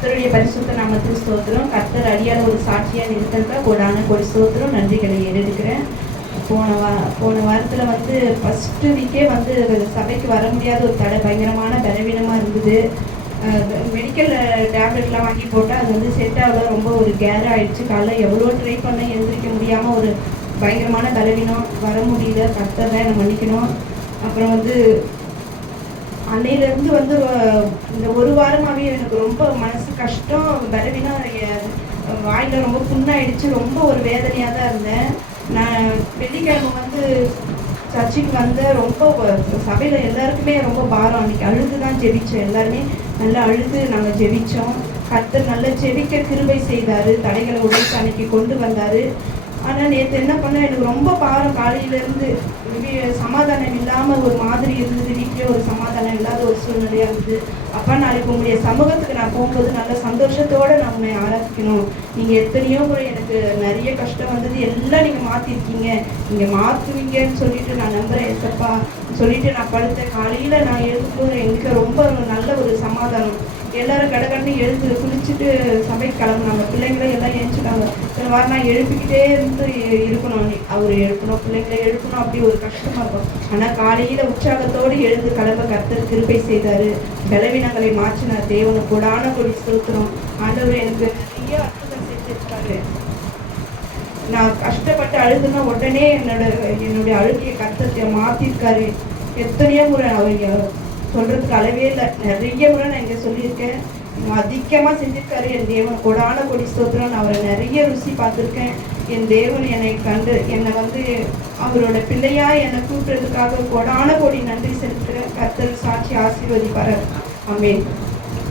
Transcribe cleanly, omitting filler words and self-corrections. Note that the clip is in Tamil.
கர்த்தருடைய பரிசுத்த நாமத்துக்கு ஸ்தோத்திரம். கர்த்தர் அடியால ஒரு சாட்சியாக இருக்கிறதா கோடான கோடி ஸ்தோத்திரம், நன்றிகளை ஏறெடுக்கிறேன். போன வாரத்தில் வந்து ஃபஸ்ட்டு வீக்கே வந்து சபைக்கு வர முடியாத ஒரு பயங்கரமான பலவீனமாக இருந்தது. மெடிக்கல் டேப்லெட்லாம் வாங்கி போட்டால் அது வந்து செட் ஆகல, ரொம்ப ஒரு கேர் ஆகிடுச்சு. காலைல எவ்வளோ ட்ரை பண்ண எழுந்திரிக்க முடியாமல் ஒரு பயங்கரமான பலவீனம், வர முடியல. கர்த்தர் தான் என்னை மன்னிக்கணும். அப்புறம் வந்து அன்னையிலேருந்து வந்து இந்த ஒரு வாரமாகவே எனக்கு ரொம்ப மனசு கஷ்டம், பலவீனம், வாயில் ரொம்ப புண்ணாயிடுச்சு. ரொம்ப ஒரு வேதனையாக தான் இருந்தேன். நான் வெள்ளிக்கிழமை வந்து சர்ச்சுக்கு வந்து ரொம்ப சபையில் எல்லாருக்குமே ரொம்ப பாரம். அன்றைக்கி அழுது தான் ஜெபித்தோம். எல்லாருமே நல்லா அழுது நாங்கள் ஜெபித்தோம். கர்த்தர் நல்லா ஜெபிக்க கிருபை செய்தார். தடைகளை உடைத்து அன்னைக்கு கொண்டு வந்தார். ஆனால் நேற்று என்ன பண்ண, எனக்கு ரொம்ப பாரம். காலையிலேருந்து சமாதானம் இல்லாமல் ஒரு மாதிரி இருந்தது. வீட்டிலே ஒரு சமாதானம் இல்லாத ஒரு சூழ்நிலையாக இருந்தது. அப்பா, நாளைக்கு உங்களுடைய சமூகத்துக்கு நான் போகும்போது நல்ல சந்தோஷத்தோடு நான் உன்னை ஆராதிக்கணும். நீங்கள் எத்தனையோ முறை எனக்கு நிறைய கஷ்டம் வந்தது, எல்லாம் நீங்கள் மாற்றிருக்கீங்க, நீங்கள் மாற்றுவீங்கன்னு சொல்லிட்டு நான் நம்புகிறேன் ஏசப்பா சொல்லிட்டு நான் படுத்தேன். காலையில் நான் எழுதும்போது எனக்கு ரொம்ப நல்ல ஒரு சமாதானம். எல்லாரும் கடகடன்னு எழுந்து குளிச்சுட்டு சபைக்கு கிளம்புனாங்க. பிள்ளைங்களும் எல்லாம் எழுந்துட்டாங்க. சில வாரம் நான் எழுப்பிக்கிட்டே இருந்து இருக்கணும், அவர் எழுப்பணும், பிள்ளைங்களை எழுப்பணும், அப்படி ஒரு கஷ்டமாக இருக்கும். ஆனால் காலையில் உற்சாகத்தோடு எழுந்து கிளம்ப கர்த்தர் கிருபை செய்தார். பலவீனங்களை மாற்றினார். தேவனை கொடான கொடி ஸ்தோத்திரம். ஆண்டவர் எனக்கு நிறைய அற்புதம் செஞ்சிருக்காரு. நான் கஷ்டப்பட்டு அழுதுனா உடனே என்னுடைய அழுகையை கர்த்தர் மாற்றிருக்காரு. எத்தனையோ முறை அவங்க சொல்கிறதுக்கு அளவே இல்லை. நிறைய முறை நான் இங்கே சொல்லியிருக்கேன். அதிகமாக செஞ்சுருக்காரு என் தேவன். கொடான கொடி ஸ்தோத்திரம். நான் அவரை நிறைய ருசி பார்த்துருக்கேன். என் தேவன் என்னை கண்டு என்னை வந்து அவரோட பிள்ளையாக என்னை கூப்பிட்றதுக்காக கொடான கொடி நன்றி செலுத்துகிறேன். கர்த்தர் சாட்சி ஆசீர்வதிப்பார். ஆமென்.